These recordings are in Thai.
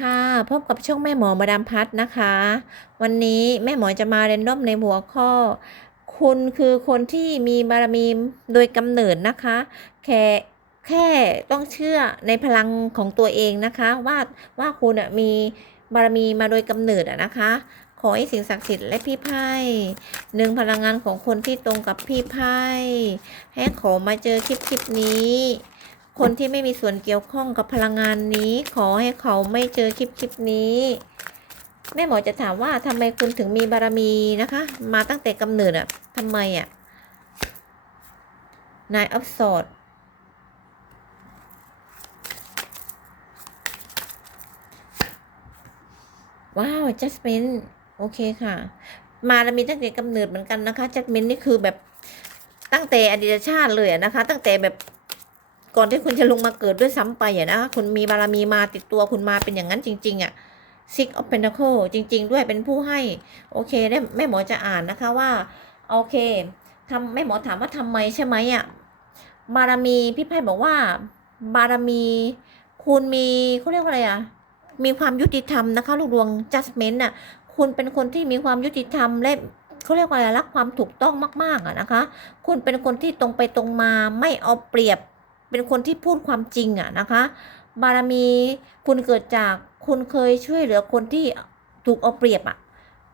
ค่ะ พบกับช่องแม่หมอมาดามพัฒนะคะ วันนี้แม่หมอจะมาเรนดอมในหัวข้อ คุณคือคนที่มีบารมีโดยกำเนิดนะคะ แค่แค่ต้องเชื่อในพลังของตัวเองนะคะ ว่าว่าคุณมีบารมีมาโดยกำเนิดนะคะ ขอให้สิ่งศักดิ์สิทธิ์และพี่ไพ่หนึ่งพลังงานของคนที่ตรงกับพี่ไพ่ให้ขอมาเจอคลิปคลิปนี้ คนที่ไม่มีส่วนเกี่ยวข้องกับพลังงานนี้ ขอให้เขาไม่เจอคลิปคลิปนี้แม่หมอจะถามว่าทำไมคุณถึงมีบารมีนะคะ มาตั้งแต่กำเนิดอะทำไมอะนายอัพสอดว้าวจัสมินโอเคค่ะ มาแล้วมีตั้งแต่กำเนิดเหมือนกันนะคะจัสมินนี่คือแบบตั้งแต่อดีตชาติเลยนะคะ ตั้งแต่แบบ ก่อนที่คุณจะลงมาเกิดด้วยซ้ำไปอะนะคะคุณมีบารมีมาติดตัวคุณมาเป็นอย่างนั้นจริง ๆ อะ Six of Pentacle จริง ๆ ด้วยเป็นผู้ให้ โอเคได้แม่หมอจะอ่านนะคะว่า โอเคทำแม่หมอถามว่าทำไมใช่ไหมอะ บารมีพี่ไพ่บอกว่า บารมี คุณมีเขาเรียกว่าอะไรอะ มีความยุติธรรมนะคะลูกดวง judgment อะ คุณเป็นคนที่มีความยุติธรรมและเขาเรียกว่าอะไรรักความถูกต้องมาก ๆอะนะคะ คุณเป็นคนที่ตรงไปตรงมาไม่เอาเปรียบ เป็นคนที่พูดความจริงอะนะคะ บารมีคุณเกิดจากคุณเคยช่วยเหลือคนที่ถูกเอาเปรียบอะ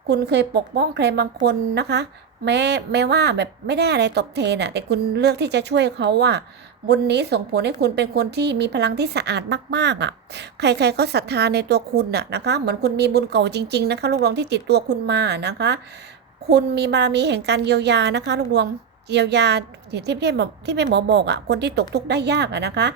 คุณเคยปกป้องใครบางคนนะคะ แม้แม้ว่าแบบไม่ได้อะไรตอบแทนอะแต่คุณเลือกที่จะช่วยเขาอะบุญนี้ส่งผลให้คุณเป็นคนที่มีพลังที่สะอาดมากๆอะ ใครๆก็ศรัทธาในตัวคุณอะนะคะ เหมือนคุณมีบุญเก่าจริง ๆ นะคะ ลูกดวงที่ติดตัวคุณมานะคะ คุณมีบารมีแห่งการเยียวยานะคะ ลูกดวง เยียวยาที่ที่ที่หมอที่แม่หมอบอกอะคนที่ตกทุกข์ได้ยากอะนะคะ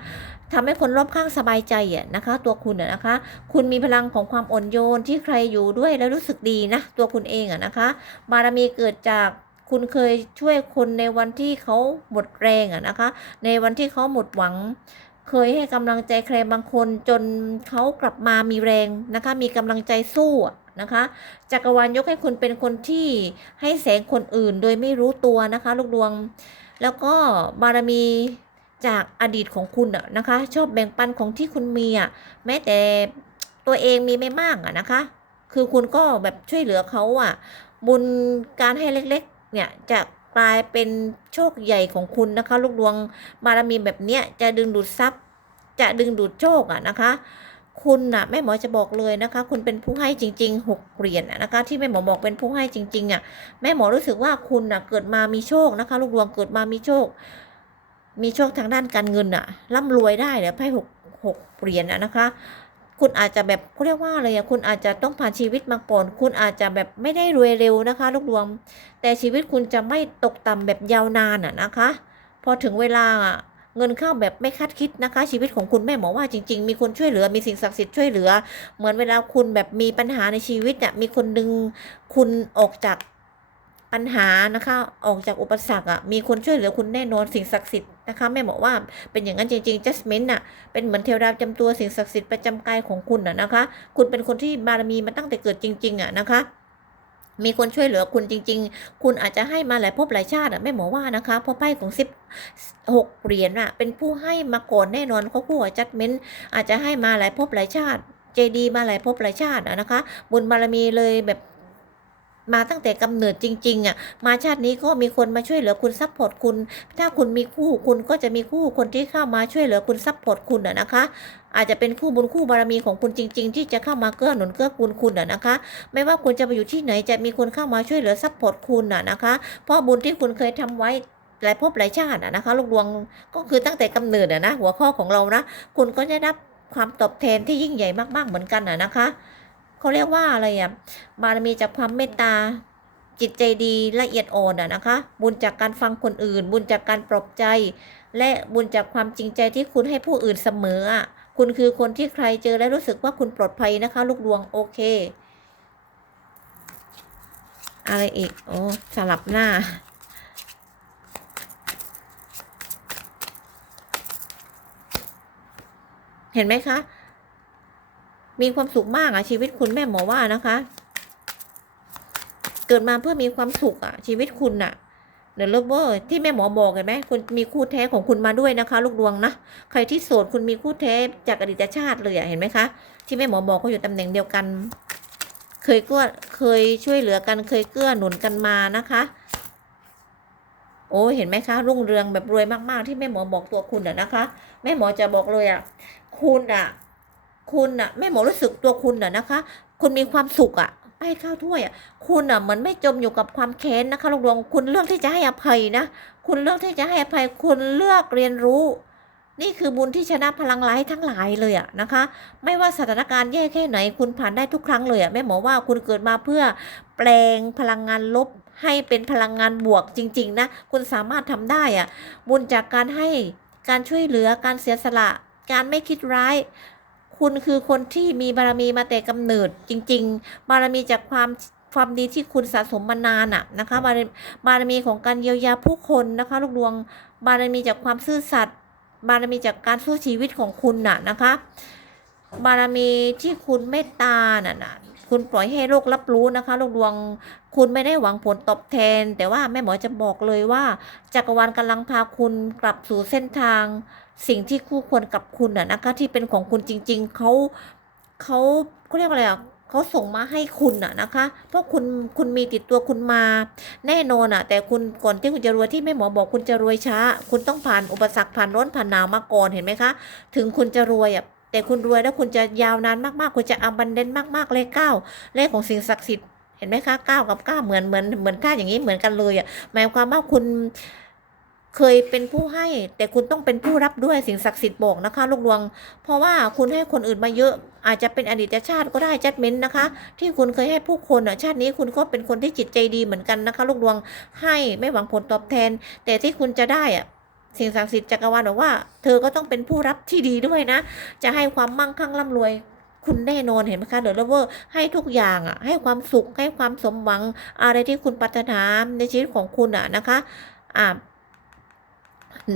ทำให้คนรอบข้างสบายใจอะนะคะ ตัวคุณอะนะคะ คุณมีพลังของความอ่อนโยนที่ใครอยู่ด้วยแล้วรู้สึกดีนะ ตัวคุณเองอะนะคะ บารมีเกิดจากคุณเคยช่วยคนในวันที่เขาหมดแรงอะนะคะ ในวันที่เขาหมดหวัง เคยให้กำลังใจใครบางคนจนเขากลับมามีแรงนะคะ มีกำลังใจสู้นะคะจักรวาลยกให้คุณเป็นคนที่ให้แสงคนอื่นโดยไม่รู้ตัวนะคะ ลูกดวง แล้วก็บารมีจากอดีตของคุณอะนะคะ ชอบแบ่งปันของที่คุณมีอะแม้แต่ตัวเองมีไม่มากอะนะคะ คือคุณก็แบบช่วยเหลือเขาอะบุญการให้เล็กๆเนี่ยจะ กลายเป็นโชคใหญ่ของคุณนะคะ ลูกดวงบารมีแบบเนี้ยจะดึงดูดทรัพย์ จะดึงดูดโชคอะนะคะ คุณน่ะแม่หมอจะบอกเลยนะคะ คุณเป็นผู้ให้จริงๆหกเหรียญนะคะ ที่แม่หมอบอกเป็นผู้ให้จริงๆอะแม่หมอรู้สึกว่าคุณน่ะเกิดมามีโชคนะคะ ลูกดวงเกิดมามีโชค มีโชคทางด้านการเงินอะร่ำรวยได้เนี่ยไพ่หกหกเหรียญอะนะคะ คุณอาจจะแบบเขาเรียกว่าอะไรอะคุณอาจจะต้องผ่านชีวิตมาก่อนคุณอาจจะแบบไม่ได้รวยเร็วนะคะ ลูกดวง แต่ชีวิตคุณจะไม่ตกต่ำแบบยาวนานอะนะคะ พอถึงเวลาอะเงินเข้าแบบไม่คาดคิดนะคะ ชีวิตของคุณแม่หมอว่าจริง ๆ มีคนช่วยเหลือมีสิ่งศักดิ์สิทธิ์ช่วยเหลือ เหมือนเวลาคุณแบบมีปัญหาในชีวิตอะมีคนดึงคุณออกจาก ปัญหานะคะออกจากอุปสรรคอะมีคนช่วยเหลือคุณแน่นอนสิ่งศักดิ์สิทธิ์นะคะแม่บอกว่าเป็นอย่างนั้นจริงๆ justment น่ะเป็นเหมือนเทวดาประจำตัวสิ่งศักดิ์สิทธิ์ประจำกายของคุณอะนะคะ คุณเป็นคนที่บารมีมาตั้งแต่เกิดจริง ๆอะนะคะมีคนช่วยเหลือคุณจริง ๆ คุณอาจจะให้มาหลายภพหลายชาติอะแม่หมอว่านะคะเพราะไพ่ของสิบหกเหรียญอะเป็นผู้ให้มาก่อนแน่นอนเขาคู่กับจัดเม้นอาจจะให้มาหลายภพหลายชาติ เจดีมาหลายภพหลายชาติอะนะคะ บุญบารมีเลยแบบ มาตั้งแต่กำเนิดจริงๆอะมาชาตินี้ก็มีคนมาช่วยเหลือคุณซัพพอร์ตคุณ ถ้าคุณมีคู่คุณก็จะมีคู่คนที่เข้ามาช่วยเหลือคุณซัพพอร์ตคุณอะนะคะ อาจจะเป็นคู่บุญคู่บารมีของคุณจริง ๆ ที่จะเข้ามาเกื้อหนุนเกื้อกูลคุณอะนะคะ ไม่ว่าคุณจะไปอยู่ที่ไหนจะมีคนเข้ามาช่วยเหลือซัพพอร์ตคุณอะนะคะเพราะบุญที่คุณเคยทำไว้หลายภพหลายชาติอะนะคะลูกดวงก็คือตั้งแต่กำเนิดอะนะหัวข้อของเรานะคุณก็จะได้รับความตอบแทนที่ยิ่งใหญ่มากๆเหมือนกันอะนะคะ เขาเรียกว่าอะไรอะบารมีจากความเมตตาจิตใจดีละเอียดอ่อนอะนะคะ บุญจากการฟังคนอื่น บุญจากการปลอบใจ และบุญจากความจริงใจที่คุณให้ผู้อื่นเสมออะคุณคือคนที่ใครเจอแล้วรู้สึกว่าคุณปลอดภัยนะคะ ลูกดวงโอเค อะไรอีก โอ้สลับหน้า เห็นไหมคะ มีความสุขมากอะชีวิตคุณแม่หมอว่านะคะ เกิดมาเพื่อมีความสุขอะชีวิตคุณอะ The Lover ที่แม่หมอบอกเห็นไหมคุณมีคู่แท้ของคุณมาด้วยนะคะ ลูกดวงนะใครที่โสดคุณมีคู่แท้จากอดีตชาติเลยอะเห็นไหมคะที่แม่หมอบอกเขาอยู่ตำแหน่งเดียวกัน เคยเกื้อเคยช่วยเหลือกันเคยเกื้อหนุนกันมานะคะโอ้เห็นไหมคะ รุ่งเรืองแบบรวยมากๆ ที่แม่หมอบอกตัวคุณอะนะคะ แม่หมอจะบอกเลยอะคุณอะ คุณอะแม่หมอรู้สึกตัวคุณอะนะคะ คุณมีความสุขอะไปข้าวถ้วยอะคุณอะเหมือนไม่จมอยู่กับความแค้นนะคะลูกดวงคุณเลือกที่จะให้อภัยนะ คุณเลือกที่จะให้อภัย คุณเลือกเรียนรู้ นี่คือบุญที่ชนะพลังร้ายทั้งหลายเลยอะนะคะ ไม่ว่าสถานการณ์แย่แค่ไหน คุณผ่านได้ทุกครั้งเลยอะแม่หมอว่าคุณเกิดมาเพื่อแปลงพลังงานลบให้เป็นพลังงานบวกจริง ๆ นะ คุณสามารถทำได้อะบุญจากการให้การช่วยเหลือการเสียสละ การไม่คิดร้าย คุณคือคนที่มีบารมีมาแต่กำเนิดจริง ๆ บารมีจากความความดีที่คุณสะสมมานานอะนะคะ บารมีบารมีของการเยียวยาผู้คนนะคะ ลูกดวงบารมีจากความซื่อสัตย์บารมีจากการสู้ชีวิตของคุณน่ะนะคะ บารมีที่คุณเมตตาน่ะนะคุณปล่อยให้โลกรับรู้นะคะลูกดวงคุณไม่ได้หวังผลตอบแทน แต่ว่าแม่หมอจะบอกเลยว่าจักรวาลกำลังพาคุณกลับสู่เส้นทาง สิ่งที่คู่ควรกับคุณน่ะนะคะที่เป็นของคุณจริง ๆเขาเขาเขาเรียกว่าอะไรอะเขาส่งมาให้คุณน่ะนะคะ เพราะคุณคุณมีติดตัวคุณมา แน่นอนอะแต่คุณก่อนที่คุณจะรวยที่แม่หมอบอกคุณจะรวยช้า คุณต้องผ่านอุปสรรคผ่านร้อนผ่านหนาวมาก่อนเห็นไหมคะ ถึงคุณจะรวยอะแต่คุณรวยแล้วคุณจะยาวนานมากๆ คุณจะอัมบันเดนมากๆเลขเก้าเลขของสิ่งศักดิ์สิทธิ์เห็นไหมคะเก้ากับเก้าเหมือนเหมือนเหมือนค่าอย่างนี้เหมือนกันเลยอะหมายความว่าคุณ เคยเป็นผู้ให้ แต่คุณต้องเป็นผู้รับด้วยสิ่งศักดิ์สิทธิ์บอกนะคะ ลูกดวง เพราะว่าคุณให้คนอื่นมาเยอะ อาจจะเป็นอดีตชาติก็ได้จัดเม้นนะคะ ที่คุณเคยให้ผู้คนอะชาตินี้คุณก็เป็นคนที่จิตใจดีเหมือนกันนะคะ ลูกดวงให้ไม่หวังผลตอบแทน แต่ที่คุณจะได้อะสิ่งศักดิ์สิทธิ์จักรวาลบอกว่า เธอก็ต้องเป็นผู้รับที่ดีด้วยนะ จะให้ความมั่งคั่งร่ำรวยคุณแน่นอนเห็นไหมคะเดอะเลเวอร์ให้ทุกอย่างอะให้ความสุขให้ความสมหวัง อะไรที่คุณปรารถนาในชีวิตของคุณอะนะคะอ่า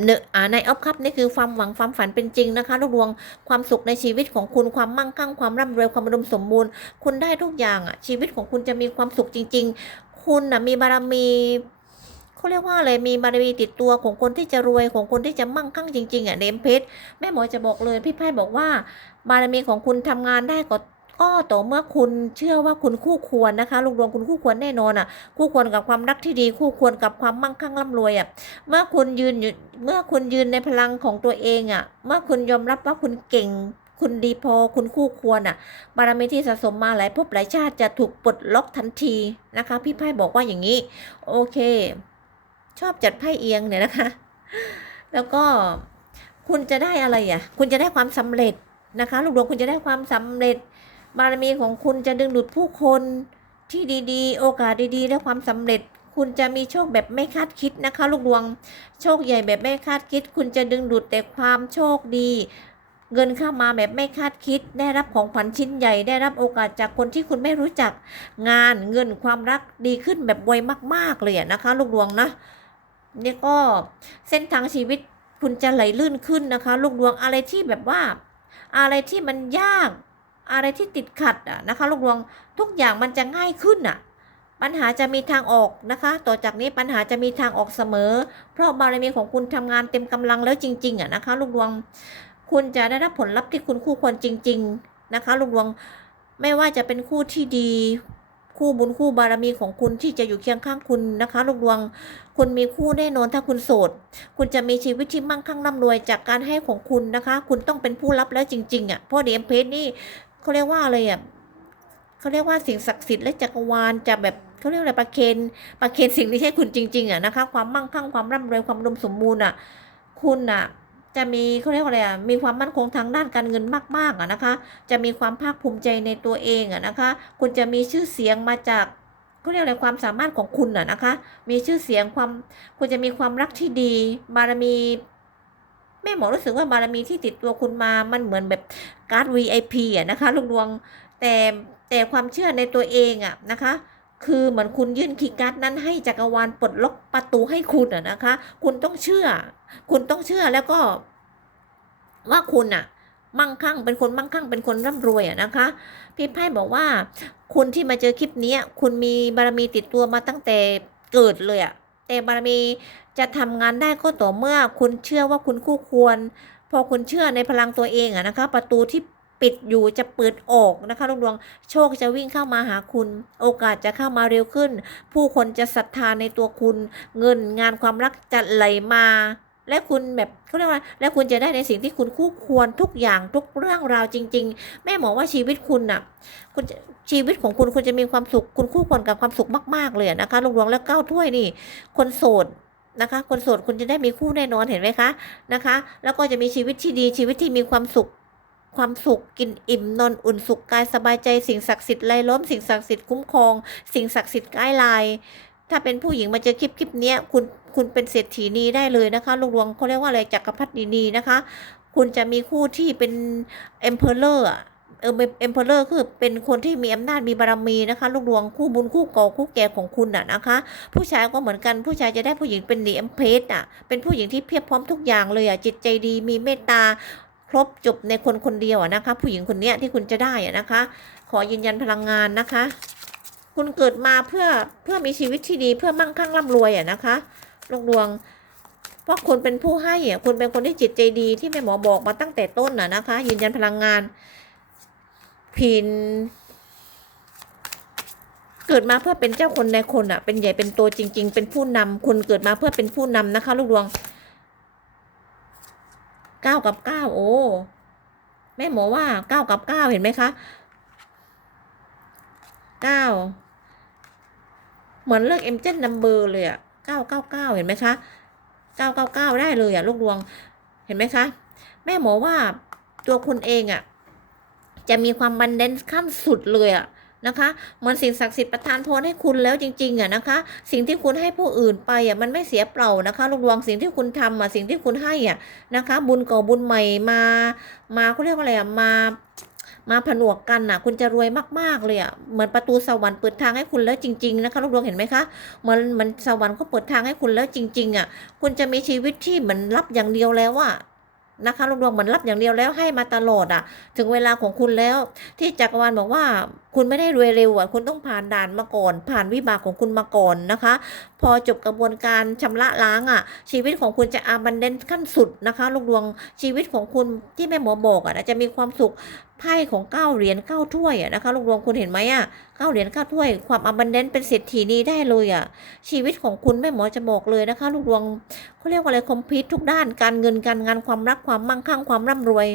นอะอ่าในออฟคัพนี่คือความหวังความฝันเป็นจริงนะคะลูกดวงความสุขในชีวิตของคุณความมั่งคั่งความร่ำรวยความอุดมสมบูรณ์ คุณได้ทุกอย่างอะชีวิตของคุณจะมีความสุขจริง ๆ คุณอะมีบารมีเขาเรียกว่าอะไรมีบารมีติดตัวของคนที่จะรวยของคนที่จะมั่งคั่งจริงๆอะเนมเพชรแม่หมอจะบอกเลยพี่ไพ่บอกว่า บารมีของคุณทำงานได้ก็ ก็ต่อเมื่อคุณเชื่อว่าคุณคู่ควรนะคะลูกดวงคุณคู่ควรแน่นอนอะ คู่ควรกับความรักที่ดี คู่ควรกับความมั่งคั่งร่ำรวยอะเมื่อคุณยืนอยู่เมื่อคุณยืนในพลังของตัวเองอะ เมื่อคุณยอมรับว่าคุณเก่งคุณดีพอคุณคู่ควรอะ บารมีที่สะสมมาหลายภพหลายชาติจะถูกปลดล็อกทันทีนะคะ พี่ไพ่บอกว่าอย่างนี้ โอเค ชอบจัดไพ่เอียงเนี่ยนะคะ แล้วก็คุณจะได้อะไรอะ คุณจะได้ความสำเร็จนะคะ ลูกดวงคุณจะได้ความสำเร็จ บารมีของคุณจะดึงดูดผู้คนที่ดีๆ โอกาสดีๆ และความสำเร็จ คุณจะมีโชคแบบไม่คาดคิดนะคะ ลูกดวง โชคใหญ่แบบไม่คาดคิด คุณจะดึงดูดแต่ความโชคดี เงินเข้ามาแบบไม่คาดคิด ได้รับของขวัญชิ้นใหญ่ ได้รับโอกาสจากคนที่คุณไม่รู้จัก งานเงินความรักดีขึ้นแบบไวมาก ๆ เลยนะคะ ลูกดวงนะนี่ก็เส้นทางชีวิตคุณจะไหลลื่นขึ้นนะคะ ลูกดวงอะไรที่แบบว่า อะไรที่มันยาก อะไรที่ติดขัดอะนะคะลูกดวงทุกอย่างมันจะง่ายขึ้นอะปัญหาจะมีทางออกนะคะ ต่อจากนี้ปัญหาจะมีทางออกเสมอ เพราะบารมีของคุณทำงานเต็มกำลังแล้วจริงๆอะนะคะ ลูกดวงคุณจะได้รับผลลัพธ์ที่คุณคู่ควรจริง ๆนะคะ ลูกดวงไม่ว่าจะเป็นคู่ที่ดี คู่บุญคู่บารมีของคุณที่จะอยู่เคียงข้างคุณนะคะ ลูกดวง คุณมีคู่แน่นอนถ้าคุณโสด คุณจะมีชีวิตที่มั่งคั่งร่ำรวยจากการให้ของคุณนะคะ คุณต้องเป็นผู้รับแล้วจริงๆอะเพราะเดียมเพชนี่ เขาเรียกว่าอะไรอะเขาเรียกว่าสิ่งศักดิ์สิทธิ์และจักรวาลจะแบบเขาเรียกอะไรประเคนประเคนสิ่งที่ใช่คุณจริง ๆอะนะคะ ความมั่งคั่งความร่ำรวยความอุมสมบูรณ์อะ คุณอะ จะมีเขาเรียกว่าอะไรอะมีความมั่นคงทางด้านการเงินมากๆอะนะคะ จะมีความภาคภูมิใจในตัวเองอะนะคะ คุณจะมีชื่อเสียงมาจากเขาเรียกอะไรความสามารถของคุณอะนะคะ มีชื่อเสียงความคุณจะมีความรักที่ดี บารมี แม่หมอรู้สึกว่าบารมีที่ติดตัวคุณมามันเหมือนแบบการ์ด VIP อะนะคะลูกดวงแต่แต่ความเชื่อในตัวเองอะนะคะคือเหมือนคุณยื่นคีย์การ์ดนั้นให้จักรวาลปลดล็อกประตูให้คุณอะนะคะ คุณต้องเชื่อ คุณต้องเชื่อแล้วก็ ว่าคุณอะ มั่งคั่งเป็นคนมั่งคั่งเป็นคนร่ำรวยอะนะคะ พี่ไพ่บอกว่า คุณที่มาเจอคลิปนี้คุณมีบารมีติดตัวมาตั้งแต่เกิดเลยอะแต่บารมี จะทำงานได้ก็ต่อเมื่อคุณเชื่อว่าคุณคู่ควร พอคุณเชื่อในพลังตัวเองอะนะคะ ประตูที่ปิดอยู่จะเปิดออกนะคะลูกดวงโชคจะวิ่งเข้ามาหาคุณ โอกาสจะเข้ามาเร็วขึ้น ผู้คนจะศรัทธาในตัวคุณ เงินงานความรักจะไหลมา และคุณแบบเขาเรียกว่า และคุณจะได้ในสิ่งที่คุณคู่ควรทุกอย่างทุกเรื่องราวจริง ๆ แม่หมอว่าชีวิตคุณน่ะ คุณชีวิตของคุณคุณจะมีความสุข คุณคู่ควรกับความสุขมาก ๆเลยนะคะลูกดวงและเก้าถ้วยนี่ คนโสด นะคะ คนโสดคุณจะได้มีคู่แน่นอนเห็นไหมคะนะคะ แล้วก็จะมีชีวิตที่ดีชีวิตที่มีความสุขความสุขกินอิ่มนอนอุ่นสุขกายสบายใจสิ่งศักดิ์สิทธิ์ไล่ล้อมสิ่งศักดิ์สิทธิ์คุ้มครอง สิ่งศักดิ์สิทธิ์ใกล้ลายถ้าเป็นผู้หญิงมาเจอคลิปคลิปนี้คุณคุณเป็นเศรษฐีนีได้เลยนะคะลูกดวงเขาเรียกว่าอะไรจักรพรรดินีนะคะ คุณจะมีคู่ที่เป็น emperor อะเอ อเอ็มเพอเรอร์คือเป็นคนที่มีอำนาจมีบารมีนะคะ ลูกดวงคู่บุญคู่ก่อคู่แก่ของคุณน่ะนะคะ ผู้ชายก็เหมือนกันผู้ชายจะได้ผู้หญิงเป็นดีเอ็มเพสอะเป็นผู้หญิงที่เพียบพร้อมทุกอย่างเลยอะจิตใจดีมีเมตตาครบจบในคนคนเดียวอะนะคะ ผู้หญิงคนเนี้ยที่คุณจะได้อะนะคะ ขอยืนยันพลังงานนะคะ คุณเกิดมาเพื่อเพื่อมีชีวิตที่ดีเพื่อมั่งคั่งร่ำรวยอะนะคะลูกดวงเพราะคุณเป็นผู้ให้อะคุณเป็นคนที่จิตใจดีที่แม่หมอบอกมาตั้งแต่ต้นน่ะนะคะ ยืนยันพลังงาน พิน เกิดมาเพื่อเป็นเจ้าคนในคนอะ เป็นใหญ่เป็นโตจริง ๆ เป็นผู้นำคุณเกิดมาเพื่อเป็นผู้นำนะคะ ลูกดวงเก้ากับเก้าโอ้แม่หมอว่าเก้ากับเก้าเห็นไหมคะเก้าเหมือนเลือกเอ็มเจนนัมเบอร์เลยอะเก้าเก้าเก้าเห็นไหมคะเก้าเก้าเก้าได้เลยอะลูกดวง เห็นไหมคะ แม่หมอว่าตัวคุณเองอะ จะมีความบันเดนขั้นสุดเลยอะนะคะเหมือนสิ่งศักดิ์สิทธิ์ประทานพรให้คุณแล้วจริงๆอะนะคะ สิ่งที่คุณให้ผู้อื่นไปอะมันไม่เสียเปล่านะคะลูกดวงสิ่งที่คุณทำอะสิ่งที่คุณให้อะนะคะ บุญก่อบุญใหม่มามาเขาเรียกว่าอะไรอะมามาผนวกกันน่ะ คุณจะรวยมากๆเลยอะเหมือนประตูสวรรค์เปิดทางให้คุณแล้วจริง ๆ นะคะลูกดวงเห็นไหมคะเหมือนมันสวรรค์เขาเปิดทางให้คุณแล้วจริง ๆ อะ คุณจะมีชีวิตที่เหมือนรับอย่างเดียวแล้วอะ นะคะลูกดวงเหมือนรับอย่างเดียวแล้วให้มาตลอดอะ ถึงเวลาของคุณแล้ว ที่จักรวาลบอกว่า คุณไม่ได้รวยเร็วอะคุณต้องผ่านด่านมาก่อน ผ่านวิบากของคุณมาก่อนนะคะ พอจบกระบวนการชำระล้างอะ ชีวิตของคุณจะอาบันเดนขั้นสุดนะคะลูกดวงชีวิตของคุณที่แม่หมอบอกอะจะมีความสุขไพ่ของเก้าเหรียญเก้าถ้วยอะนะคะลูกดวงคุณเห็นไหมอะเก้าเหรียญเก้าถ้วย ความอาบันเดนเป็นเศรษฐีนี้ได้เลยอะ ชีวิตของคุณแม่หมอจะบอกเลยนะคะ ลูกดวงเขาเรียกว่าอะไรคอมพิวทุกด้านการเงินการงานความรักความมั่งคั่งความร่ำรวย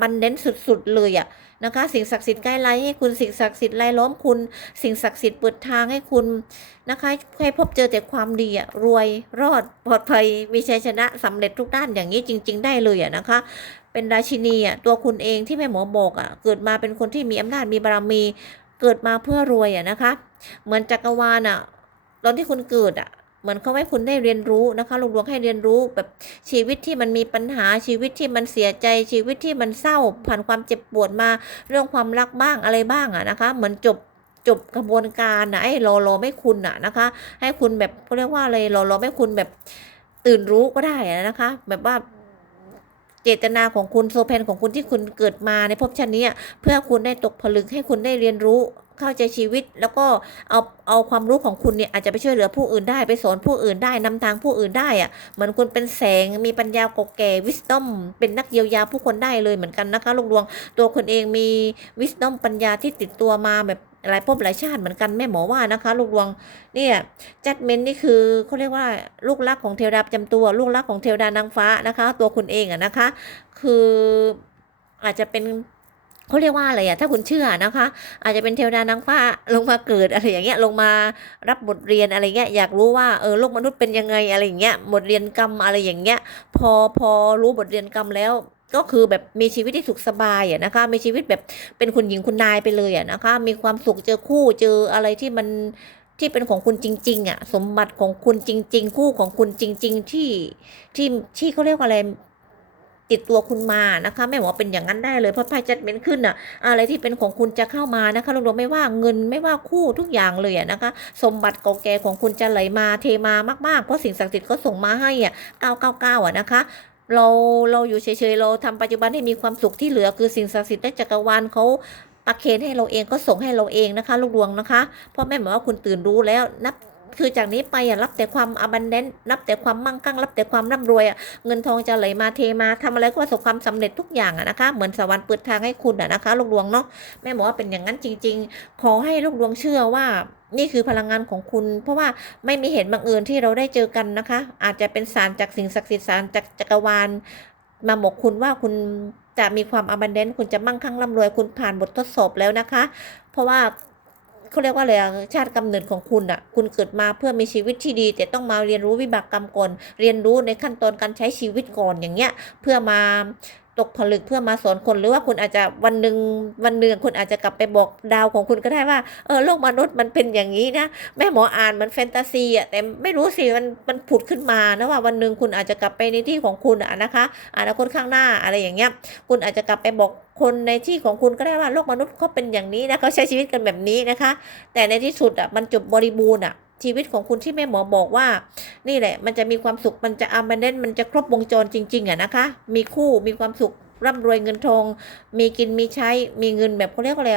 บันเดนสุดๆเลยอะนะคะ สิ่งศักดิ์สิทธิ์ใกล้ไล่ให้คุณสิ่งศักดิ์สิทธิ์ไล่ล้อมคุณ สิ่งศักดิ์สิทธิ์เปิดทางให้คุณนะคะให้พบเจอแต่ความดีอะรวยรอดปลอดภัยมีชัยชนะสำเร็จทุกด้านอย่างนี้จริง ๆ ได้เลยอะนะคะเป็นราชินีอะตัวคุณเองที่แม่หมอบอกอะเกิดมาเป็นคนที่มีอำนาจมีบารมีเกิดมาเพื่อรวยอะนะคะ เหมือนจักรวาลอะตอนที่คุณเกิดอะ เหมือนเขาให้คุณได้เรียนรู้นะคะลุงดวงให้เรียนรู้แบบชีวิตที่มันมีปัญหาชีวิตที่มันเสียใจชีวิตที่มันเศร้า ผ่านความเจ็บปวดมาเรื่องความรักบ้างอะไรบ้างอะนะคะ เหมือนจบจบกระบวนการนะไอ้รอรอไม่คุณอะนะคะ ให้คุณแบบเขาเรียกว่าอะไรรอรอไม่คุณแบบตื่นรู้ก็ได้นะคะ แบบว่าเจตนาของคุณโซเพนของคุณที่คุณเกิดมาในภพชาตินี้เพื่อคุณได้ตกผลึกให้คุณได้เรียนรู้ เข้าใจชีวิตแล้วก็เอาเอาความรู้ของคุณเนี่ยอาจจะไปช่วยเหลือผู้อื่นได้ไปสอนผู้อื่นได้นำทางผู้อื่นได้อะเหมือนคุณเป็นแสงมีปัญญากกแก่วิสตอมเป็นนักเยียวยาผู้คนได้เลยเหมือนกันนะคะลูกดวง ตัวคุณเองมีวิสตอมปัญญาที่ติดตัวมาแบบหลายภพหลายชาติเหมือนกันแม่หมอว่านะคะ ลูกดวงเนี่ยจัดเมนนี่คือเขาเรียกว่าลูกรักของเทวดาประจำตัว ลูกรักของเทวดานางฟ้านะคะ ตัวคุณเองอะนะคะ คืออาจจะเป็น เขาเรียกว่าอะไรอะถ้าคุณเชื่อนะคะ อาจจะเป็นเทวดานางฟ้าลงมาเกิดอะไรอย่างเงี้ยลงมารับบทเรียนอะไรเงี้ยอยากรู้ว่าเออโลกมนุษย์เป็นยังไงอะไรอย่างเงี้ยบทเรียนกรรมอะไรอย่างเงี้ยพอพอรู้บทเรียนกรรมแล้วก็คือแบบมีชีวิตที่สุขสบายอะนะคะ มีชีวิตแบบเป็นคุณหญิงคุณนายไปเลยอะนะคะ มีความสุขเจอคู่เจออะไรที่มันที่เป็นของคุณจริง ๆอะสมบัติของคุณจริง ๆ คู่ของคุณจริง ๆ ที่ที่ที่เขาเรียกว่าอะไร ติดตัวคุณมานะคะแม่หมอเป็นอย่างนั้นได้เลยเพราะไพ่จัดเมนขึ้นอะอะไรที่เป็นของคุณจะเข้ามานะคะรวมๆไม่ว่าเงินไม่ว่าคู่ทุกอย่างเลยอะนะคะ สมบัติเก่าแก่ของคุณจะไหลมาเทมามากๆ เพราะสิ่งศักดิ์สิทธิ์เขาส่งมาให้อะ999อะนะคะเราเราอยู่เฉยๆเราทำปัจจุบันให้มีความสุขที่เหลือคือสิ่งศักดิ์สิทธิ์และจักรวาลเขาประเคนให้เราเองก็ส่งให้เราเองนะคะ ลูกดวงนะคะเพราะแม่หมายว่าคุณตื่นรู้แล้วนับ คือจากนี้ไปอะรับแต่ความอบันเดนรับแต่ความมั่งคั่ง รับแต่ความร่ำรวยอะเงินทองจะไหลมาเทมาทำอะไรก็ประสบความสำเร็จทุกอย่างอะนะคะ เหมือนสวรรค์เปิดทางให้คุณอะนะคะ ลูกดวงเนาะแม่บอกว่าเป็นอย่างนั้นจริง ๆ ขอให้ลูกดวงเชื่อว่านี่คือพลังงานของคุณ เพราะว่าไม่มีเหตุบังเอิญที่เราได้เจอกันนะคะ อาจจะเป็นสารจากสิ่งศักดิ์สิทธิ์สารจากจักรวาลมาบอกคุณว่าคุณจะมีความอบันเดนคุณจะมั่งคั่งร่ำรวยคุณผ่านบททดสอบแล้วนะคะ เพราะว่า เขาเรียกว่าอะไรชาติกำเนิดของคุณอะ คุณเกิดมาเพื่อมีชีวิตที่ดี แต่ต้องมาเรียนรู้วิบากกรรมก่อน เรียนรู้ในขั้นตอนการใช้ชีวิตก่อนอย่างเงี้ย เพื่อมา ตกผลึกเพื่อมาสอนคนหรือว่าคุณอาจจะวันหนึ่งวันหนึ่งคุณอาจจะกลับไปบอกดาวของคุณก็ได้ว่าเออโลกมนุษย์มันเป็นอย่างนี้นะแม่หมออ่านมันแฟนตาซีอะแต่ไม่รู้สิมันมันผุดขึ้นมานะว่าวันหนึ่งคุณอาจจะกลับไปในที่ของคุณอะนะคะอนาคตข้างหน้าอะไรอย่างเงี้ยคุณอาจจะกลับไปบอกคนในที่ของคุณก็ได้ว่าโลกมนุษย์เขาเป็นอย่างนี้นะเขาใช้ชีวิตกันแบบนี้นะคะ แต่ในที่สุดอะมันจบบริบูรณ์อะ ชีวิตของคุณที่แม่หมอบอกว่า นี่แหละ มันจะมีความสุขมันจะอามันเดนมันจะครบวงจรจริง ๆอะนะคะ มีคู่มีความสุขร่ำรวยเงินทอง มีกินมีใช้มีเงินแบบเขาเรียกว่าอะไร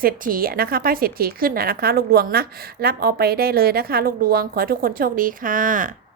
เศรษฐีนะคะไพ่เศรษฐีขึ้นอะนะคะ ลูกดวงนะ รับเอาไปได้เลยนะคะ ลูกดวงขอทุกคนโชคดีค่ะ